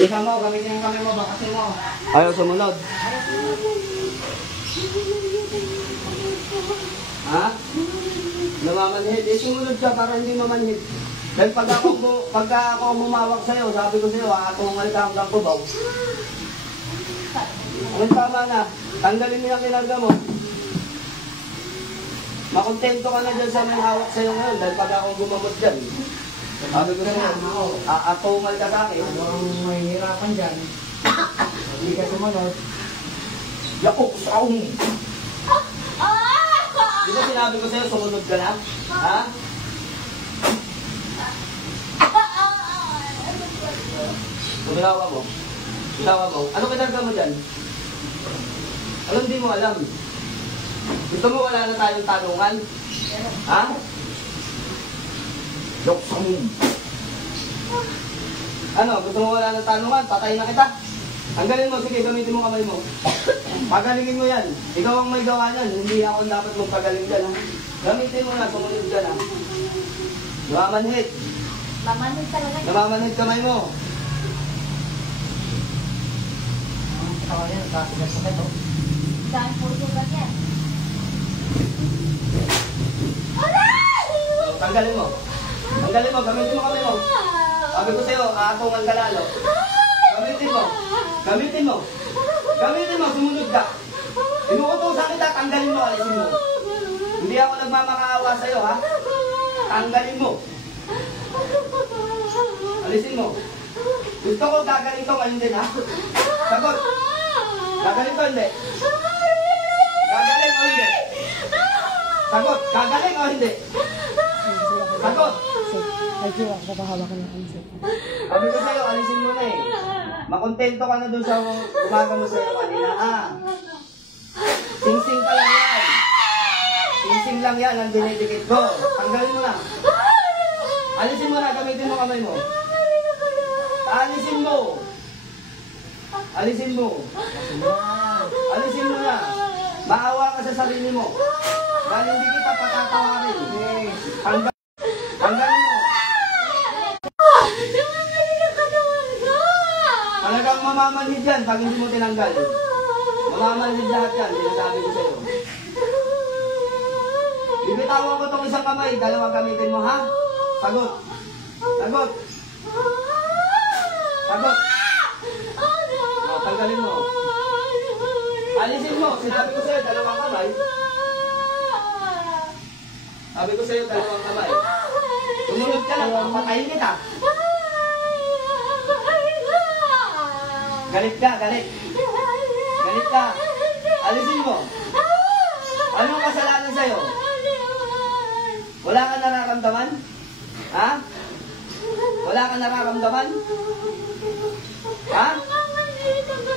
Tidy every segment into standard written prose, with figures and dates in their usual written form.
Isa mo, gamitin yung kamay mo, bakasin mo. Ayaw sumunod. Ha? Namamanhid. Sumunod ka para hindi mamanhid. Dahil pag ako bumawak sa'yo, sabi ko sa'yo, atungal ka hanggang kubaw. Anong tama na? Tanggalin mo yung kinarga mo. Makontento ka na dyan sa may hawak sa'yo ngayon dahil pag ako gumamot dyan. Sabi ko sa'yo, atungal ka sa akin. Ang mahihirapan dyan, hindi ka sumunod. Yakok sa akin. Di ba sinabi ko sa'yo, sumunod ka na? Ha? Binawa mo. Binawa mo. Ano kinarga mo dyan? Alam, di mo alam. Gusto mo wala na tayong tanungan? Ha? Doksa mo. Ano? Gusto mo wala na tanungan? Patay na kita. Tanggalin mo. Sige, gamitin mo kamay mo. Pagalingin mo yan. Ikaw ang may gawa yan. Hindi ako dapat mong pagaling dyan. Ha? Gamitin mo na. Sumunod dyan. Ha? Namamanhid. Mamanhid talaga. Namamanhid kamay mo. Tawa yan, nagkakagas sa ito. Saan po sugat yan? Tanggalin mo. Tanggalin mo. Gamitin mo kamay mo. Sabi ko sa'yo, aatungan ka lalo. Gamitin mo. Gamitin mo. Gamitin mo. Sumunod ka. Inuutosan kita. Tanggalin mo. Alisin mo. Hindi ako nagmamakaawa sa'yo, ha? Tanggalin mo. Alisin mo. Gusto ko gagaling to ngayon din, ha? Sagot. Gagaling to, hindi. Gagaling o hindi? Sagot. Gagaling o hindi? Sagot. Ay, kaya ako papahawakan ng answer. Sabi ko sa'yo, alisin mo na eh. Makontento ka na dun sa umaga mo sa'yo kanina, ha? Sing-sing ka lang yan. Sing-sing lang yan ang dinidikit ko. Tanggalin mo na. Alisin mo na, gamitin mo kamay mo. Alisin mo. Alisin mo. Alisin mo na. Maawa ka sa sarili mo. Dahil hindi kita patatawarin. Tanggalin mo. Talagang mamamanhid yan pag hindi mo tinanggal. Mamamanhid lahat yan. Sinasabi ko sa'yo. Bibitawan ko itong isang kamay. Dalawa gamitin mo, ha? Sagot. Sagot. Sagot. O, tanggalin mo. Alisin mo. Sinabi ko sa'yo, dalawang kamay. Sabi ko sa'yo, dalawang kamay. Sumunod ka lang, patayin kita. Galit ka, galit. Galit ka. Alisin mo. Anong kasalanan sa'yo? Wala ka nararamdaman? Ha? Wala ka nararamdaman? Ha?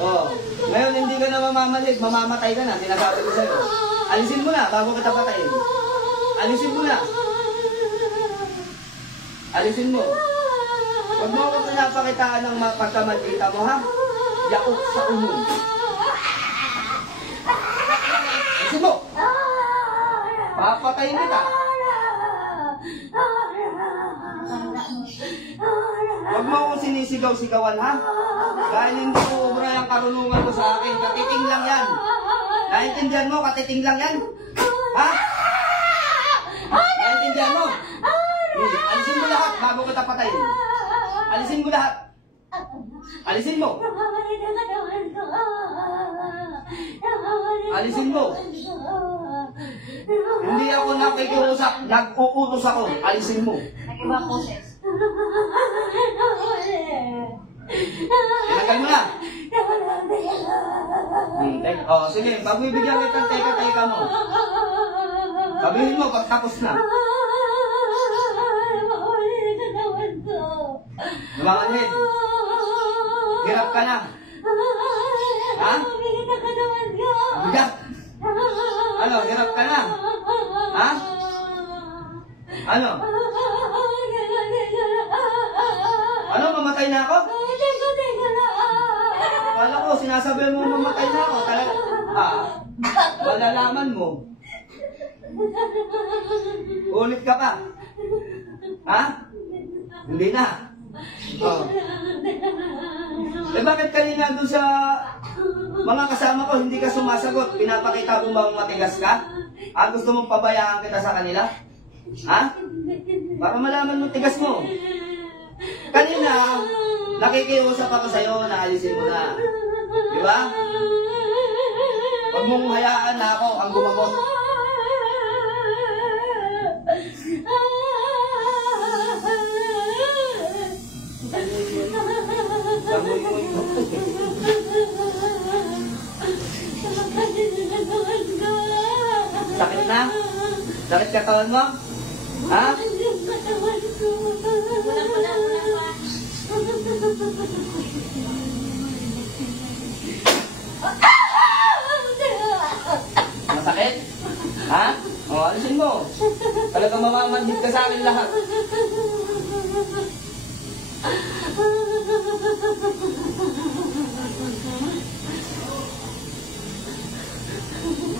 Oh. Ngayon hindi ka na mamamanhid, mamamatay ka na. Sinasabi ko sa'yo. Alisin mo na bago kita patayin. Alisin mo na. Alisin mo. Huwag mo ako pinapakitaan ng pagkamaldita mo, ha? Yakok sa ulo. Alisin mo. Papatayin kita. Huwag mo akong sinisigaw-sigawan, ha? Dahil hindi ko ubra yung karunungan mo sa akin. Katiting lang yan. Naintindihan mo, katiting lang yan? Ha? Naintindihan mo? Alisin mo lahat bago kita patayin. Alisin mo lahat. Alisin mo. Alisin mo. Hindi ako nakikiusap. Nag-uutos ako. Alisin mo. Nag-ibang boses. Tinagal mo na. Oh, sige. Pagbibigyan kitang teka-teka mo. Sabihin mo pag tapos na. Lumanganhid. Hirap ka na. Ha? Bigat. Ano? Hirap ka na. Ha? Ano? Ano? Mamatay na ako? Kala ko, sinasabi mo mamatay na ako. Talaga. Malalaman mo. Ulit ka pa. Ha? Hindi na. Oh. Eh bakit kanina doon sa mga kasama ko hindi ka sumasagot? Pinapakita mo bang matigas ka? Gusto mong pabayaan kita sa kanila? Ha? Para malaman mo tigas mo. Kanina, nakikiusap ako sa'yo na alisin mo na. Di ba? Huwag mong hayaan na ako ang gumamot. Sakit na? Sakit katawan mo? Ha? Wala. Masakit? Ha? O, alisin mo. Talagang mamamanhid ka sa akin lahat.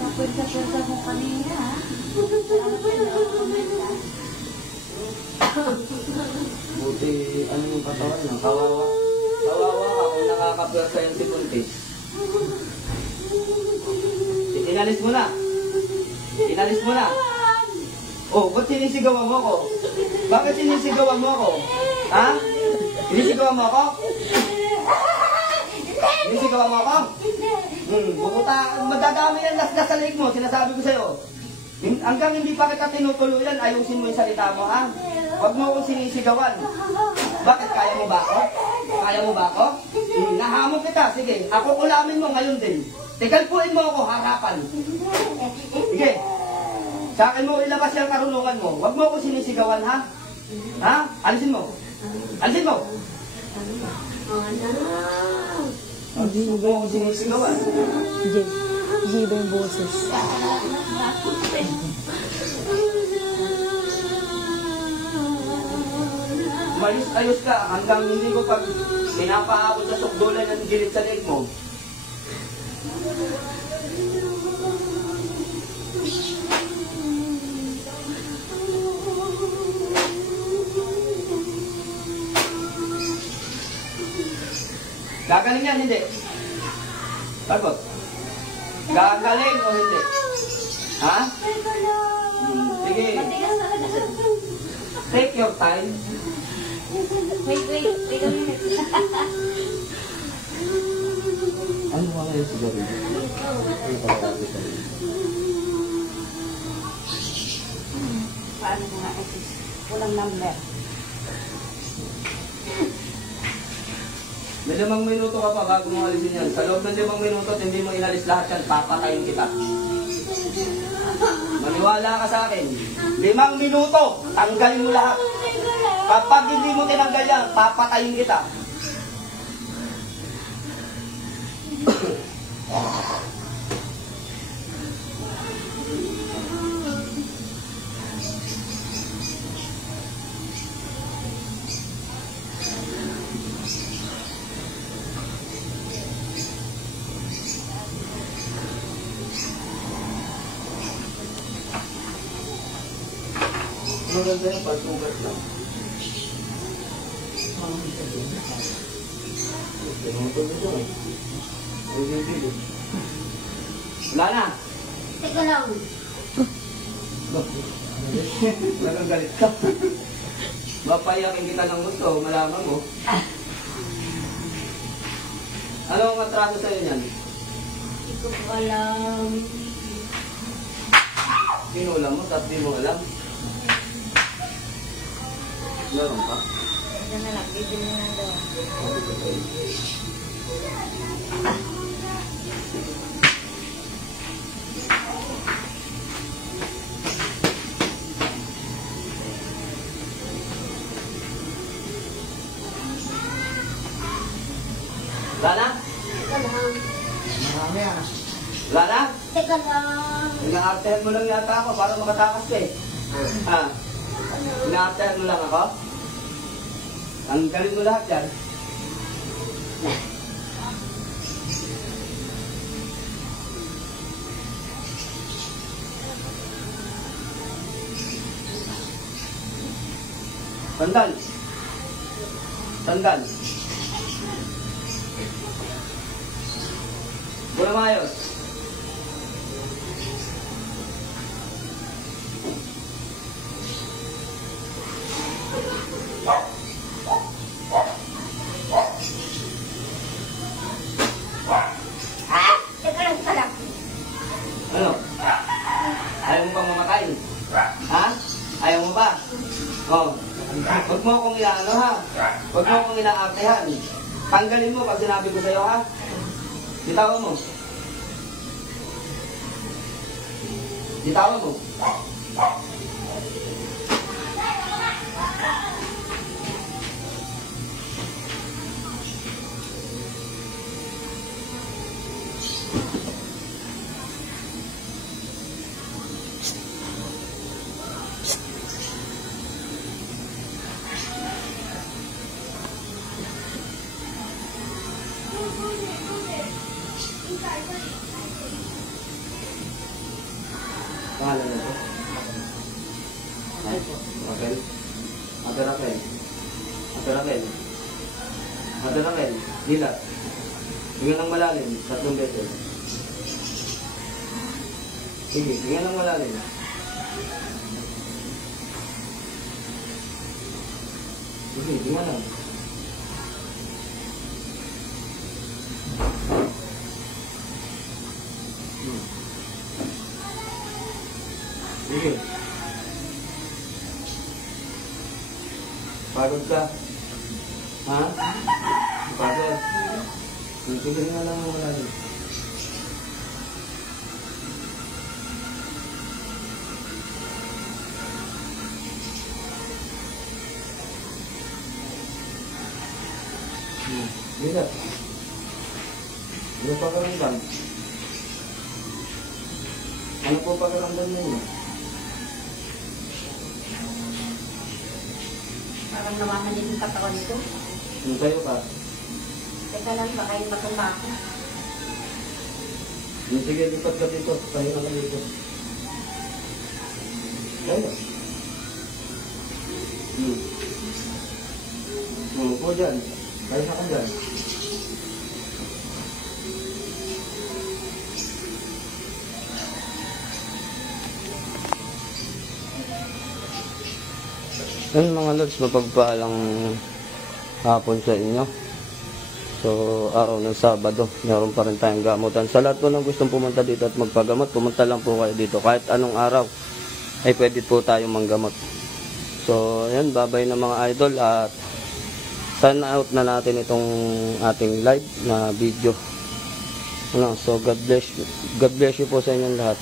Kapag-kapag mo kanina, ha? Buti, ano yung katawan mo? Kawawa. Kawawa ka kung nakakapwersa yung si Buntis. Inalis mo na. Inalis mo na. Oh, ba't sinisigawan mo ako? Bakit sinisigawan mo ako? Ha? Sinisigawan mo ako? Sinisigawan mo ako? Bukuta, madadami yan las sa leg mo, sinasabi ko sa'yo. Hanggang hindi pa kita tinutuluyan, ayusin mo yung salita mo, ha? Huwag mo akong sinisigawan. Bakit? Kaya mo ba ako? Kaya mo ba ako? Nahamon kita, sige. Ako ulamin mo ngayon din. Tigalpuin mo ako, harapan. Sige. Sa akin mo ilabas yung karunungan mo. Huwag mo akong sinisigawan, ha? Ha? Alisin mo. Alisin mo. Hindi Huwag mo akong sinisigawan. Hindi iba yung boses. Malis-ayos ka hanggang hindi ko pag pinapaabot sa sukdulan ng gilid sa leg mo. Gagaling yan, hindi? Sagot. Gagaling o hindi? Ha? Sige. Take your time. Wait a minute. Ano ba kayo siguro? Paano nga ito? Walang number. May 5 minuto ka pa bago mo alisin yan. Sa loob ng 5 minuto at hindi mo inalis lahat yan, papatayin kita. Maniwala ka sa akin. 5 minuto, tanggalin mo lahat. Kapag hindi mo tinanggal yan, papatayin kita. Maganda yung pagsugat lang. Wala na. Teka lang. Nagagalit ka. Mapayakin kita ng gusto, malaman mo. Ano ang atraso sa'yo niyan? Hindi ko po alam. Pinulam mo, tapos di mo alam. Meron pa? Ito na lang, bibili na daw. Wala na? Teka lang. Marami ah. Wala na? Teka lang. Ina-artehan mo lang yata ako para makatakas ka eh. Ha? Ina-artehan mo lang ako? Ang galing mo lahat yan. Sandal. Sandal. Muna maayos. Teka lang, teka lang. Ano? Ayaw mo bang mamatay? Ha? Ayaw mo ba? Oh. Huwag mo akong inaano ha. Huwag mo akong inaartehan. Tanggalin mo pag sinabi ko sa'yo ha. Bitawan mo. Bitawan mo. Pangalan mo po? Raquel? Ate Raquel? Ate Raquel? Ate Raquel? Dila? Hinga ng malalim, 3 beses. Sige, hinga ng malalim. Sige, hinga lang. Sige. Pagod ka? Ha? Pagod? Sige nga lang mo lang. Dito. Ano pa karamdam? Ano po pa karamdam ninyo? Parang nawakan din yung katawan ko. Tayo ka. Teka lang, baka yung matumba ako. Sige, lipat ka dito. Tayo na ka dito. Tayo. Po dyan. Tayo na ka dyan. Ayun mga lods, mapagpaalang hapon sa inyo. So, araw ng Sabado, meron pa rin tayong gamutan. Sa lahat po ng gustong pumunta dito at magpagamot, pumunta lang po kayo dito. Kahit anong araw, ay pwede po tayong manggamot. So, ayan, babay na mga idol at sign out na natin itong ating live na video. So, God bless you po sa inyong lahat.